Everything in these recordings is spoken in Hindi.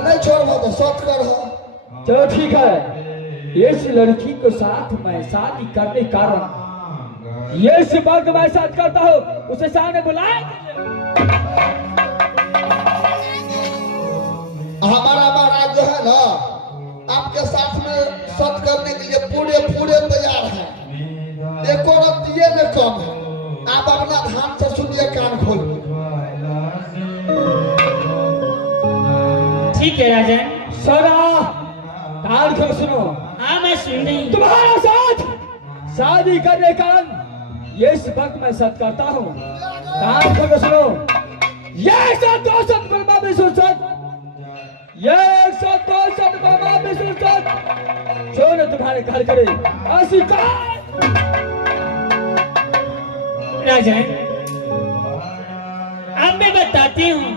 नहीं छोड़ो तो सत कर। चलो ठीक है, इस लड़की के साथ मैं शादी करने कारण ये वक्त मैं साथ करता हूँ, उसे सामने बुलाए। हमारा महाराज जो है ना आपके साथ में सत करने के लिए पूरे पूरे तैयार है। एको रत्ती में कम है। आप अपना ध्यान से सुनिए, कान खोल। ठीक है राजन। सोना कान खोल सुनो। हाँ मैं सुन रही हूँ। तुम्हारा साथ शादी करने कारण ये इस वक्त मैं सत करता हूँ। कान खोल सुनो। ये 102 ब्रह्मा विष्णु सत, ये 102 ब्रह्मा विष्णु सत जो ने तुम्हारे घर करे अस्वीकार। राजन अब मैं बताती हूँ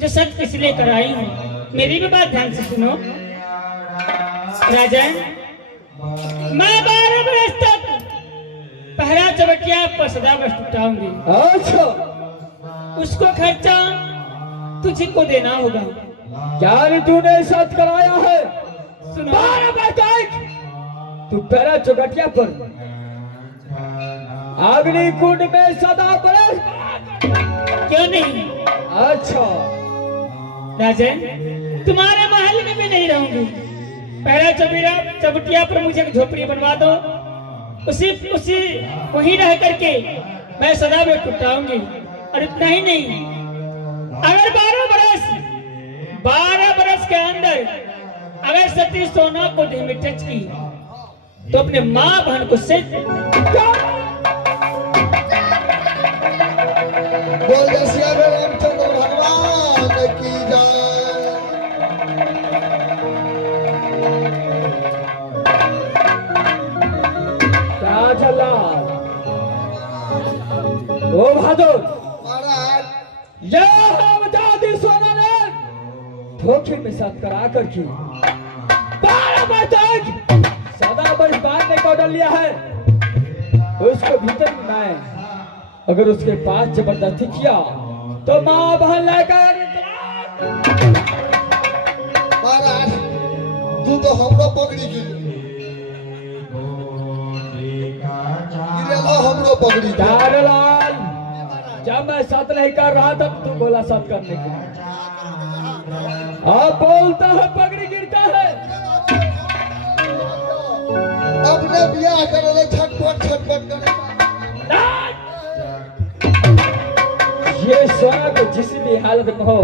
जो सच इसलिए कराई हूँ। मेरी भी बात ध्यान से सुनो। राजन मैं 12 बरस तक पहरा चबटिया पर सदा बस टूटाऊंगी। अच्छा उसको खर्चा तुझे को देना होगा। क्या तूने सत कराया है? सुनो 12 बरस तू पहरा चौकटिया पर अग्नि कुंड में सदा बरस। क्यों नहीं? अच्छा राजन तुम्हारे महल में भी नहीं रहूंगी। पहला चबटिया पर मुझे एक झोपड़ी बनवा दो। उसी उसी वहीं रह करके मैं सदा में टूटाऊंगी। और इतना ही नहीं, अगर 12 बरस के अंदर अगर सती सोना को देह में टच की तो अपने माँ बहन को सिर्फ बोल जय श्री रामचंद्र भगवान की जय। क्या चला? ओ बहादुर महाराज ये हम दादी सोना ने धोखे में साथ करा कर की 12 बरस तक सदा बरस बांधने को डर लिया है। उसको भीतर में लाए, अगर उसके पास जबरदस्ती किया तो माँ बहन लेकर महाराज तू तो हमरो पकड़ी गिरेलो हमरो पकड़ी के। दारलाल जब मैं सत नहीं कर रहा तब तू बोला सत करने के लिए। अब बोलता है पगड़ी गिरता है। अपने ब्याह करे छटपट छटपट करे। ये सोना को जिस भी हालत में हो,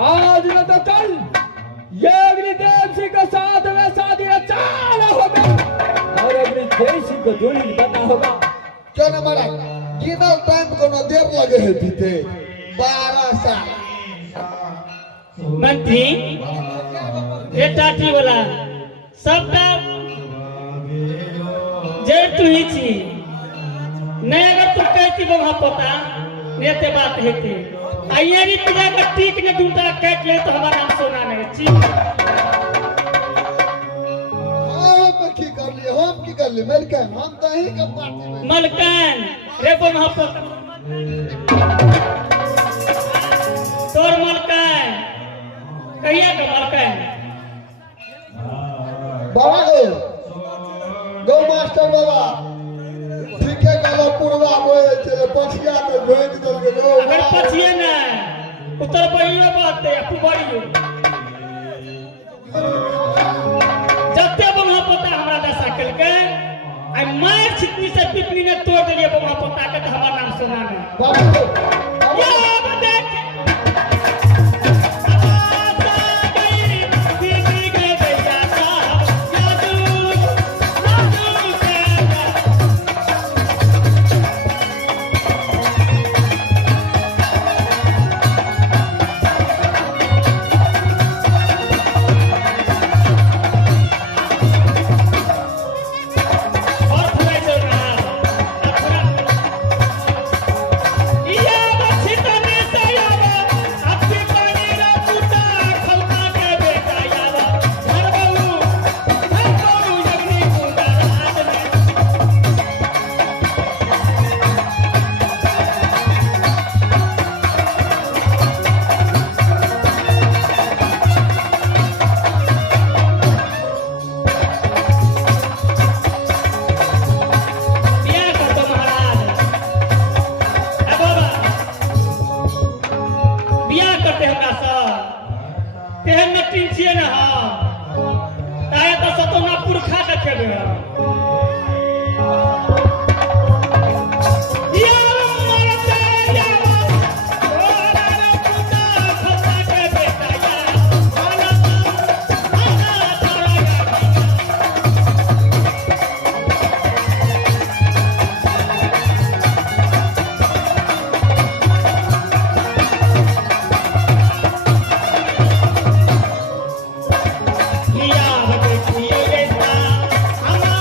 आज न तो कल ये अग्निदेव सिंह के साथ में शादी रचाना होगा और अग्निदेव सिंह को दूरी बनना होगा। क्यों ना महाराज गिनल टाइम कोनो देर लगे है बीते 12 साल। मंत्री ये टाटी वाला सबका जय तू ही छी। नहीं अगर तू कहती वो वहां पता नेते बात हेते आइए री पूजा का टीक ने दूटा काट ले तो हमारा नाम सोना नहीं छी। हम की कर लिए, हम की कर लिए मलकन, हम तो ही का पार्टी में मलकन रे वो वहां पता तोर मलकन कहिया का मलकन बाबा गो मास्टर बाबा ठीक है गलो पूर्वा बोए चले पछिया में भेज दल के गो। अगर पछिए ना उत्तर पहियो बात है अपू बड़ियो जत्ते बमा पता हमरा दशा कल के आई मार छितनी से पिपनी ने तोड़ दिए बमा पता के तो हमारा नाम सुना नहीं। बाबा ये बता Yeah! छिए ना ताए तो सतोना पुरखा के खेबे I'm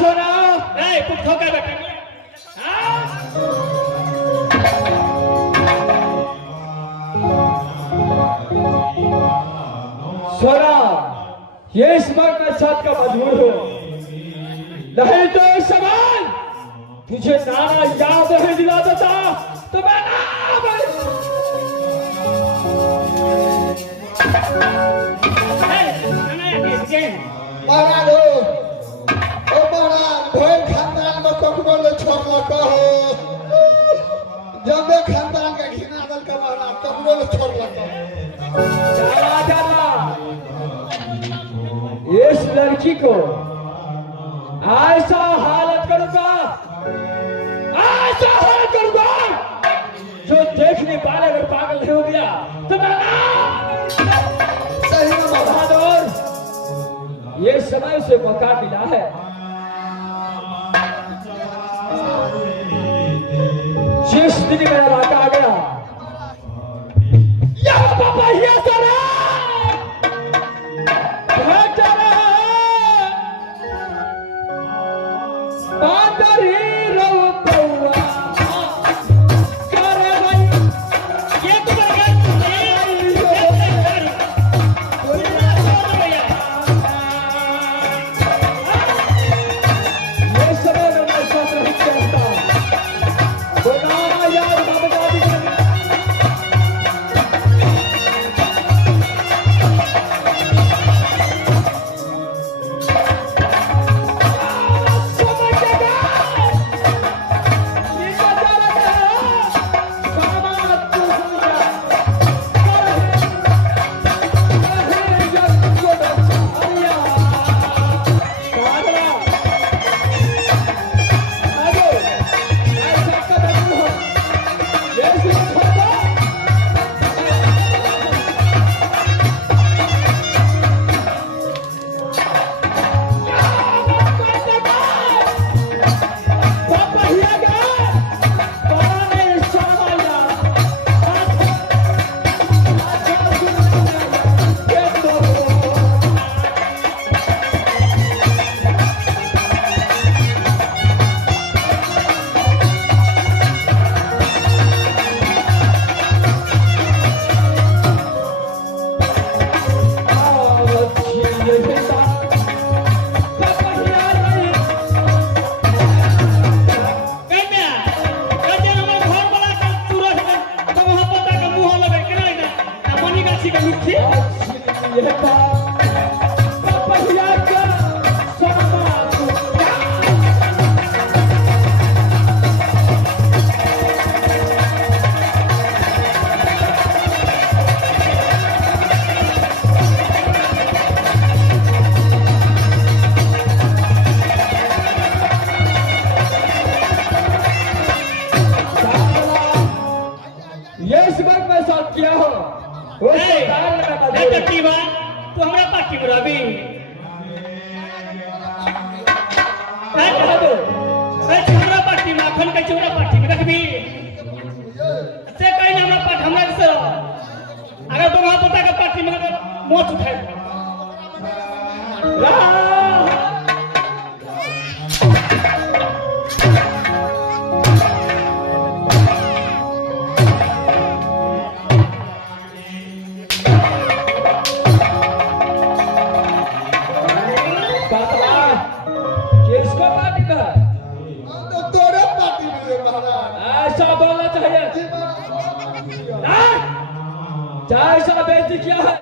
सोना ए कुछ खो के बैठे हाँ सोना ये इस वक्त मैं साथ का मजबूर हूँ नहीं तो इस सवाल तुझे नाना याद नहीं दिला देता तो मैं महाराज हो ओ महाराज भोर खानदान में कखनो ले छोड़ल कहो जबे खानदान के घिना दल का महाराज कखनो ले छोड़ल कहो चला चला इस लड़की को ऐसा हालत करूंगा ऐसा हालत करूंगा जो देखने वाले अगर पागल नहीं हो गया तो मैं सही में महाराज बहादुर ये समय से मौका मिला है जिस दिन मेरा मौका आ गया या पापा ये सारा तू हमरा पार्टी में रवि हमरा पार्टी में अखन के चौरा पार्टी में रखबी से कहीं हमरा पार्टी हमरा से अगर तो वहां पता के पार्टी में मोच उठाए तोरे पार्टी में महाराज ऐसा बोलना चाहिए। जी महाराज चाहे ऐसा बेइज्जती किया है